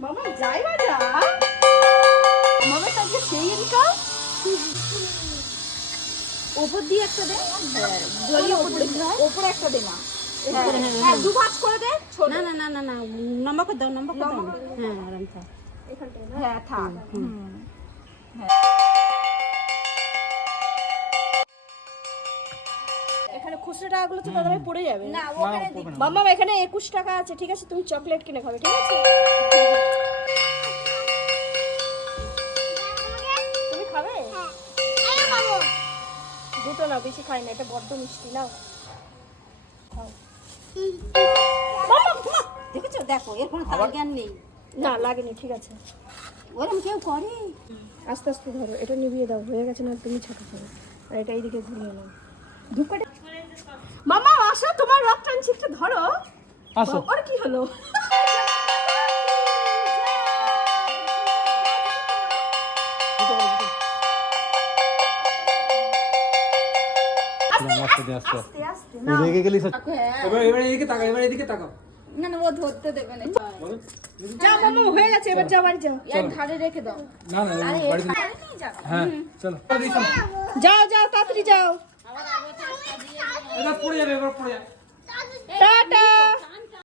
মামা যাই বাজা মামা তাকে সেই ইনকাম উপর দিয়ে একটা দে উপরে একটা দে না হ্যাঁ দু ভাঁজ করে দে না না না না না নম্বর করে দাও হ্যাঁ আরাম থাক হ্যাঁ থাক এখানে খুচরো টাকাগুলো তো দাদা ভাই পড়ে যাবে না ওখানে মাম্মা এখানে 21 টাকা আছে ঠিক আছে তুমি চকলেট কিনে খাবে ঠিক আছে তুমি খাবে হ্যাঁ আমি খাবো দুটো না বেশি খাই না এটা বড্ড মিষ্টি নাও খাও মাম্মা দেখেছো দেখো এর কোনো তার জ্ঞান নেই না লাগেনি ঠিক আছে ওরকম কেউ করে আস্তে আস্তে ধরো এটা নিভিয়ে দাও হয়ে গেছে না তুমি ছোট করো আর এটা এইদিকে ঘুরিয়ে নাও ধূপকাঠি মামা আসো তোমার রক টানছি একটু ধরো আসো আর কি হলো আস্তে আস্তে না রেগে গেলি এবার এদিকে তাকাও এবার এদিকে তাকাও না না ও ধরতে দেবে না যাও মামা হয়ে গেছে এবার যাও বাড়ি যাও এর ধারে রেখে দাও না না বাড়িতে হ্যাঁ চলো যাও যাও তাড়াতাড়ি যাও এটা পড়ে যাবে এবার পড়ে যাবে টাটা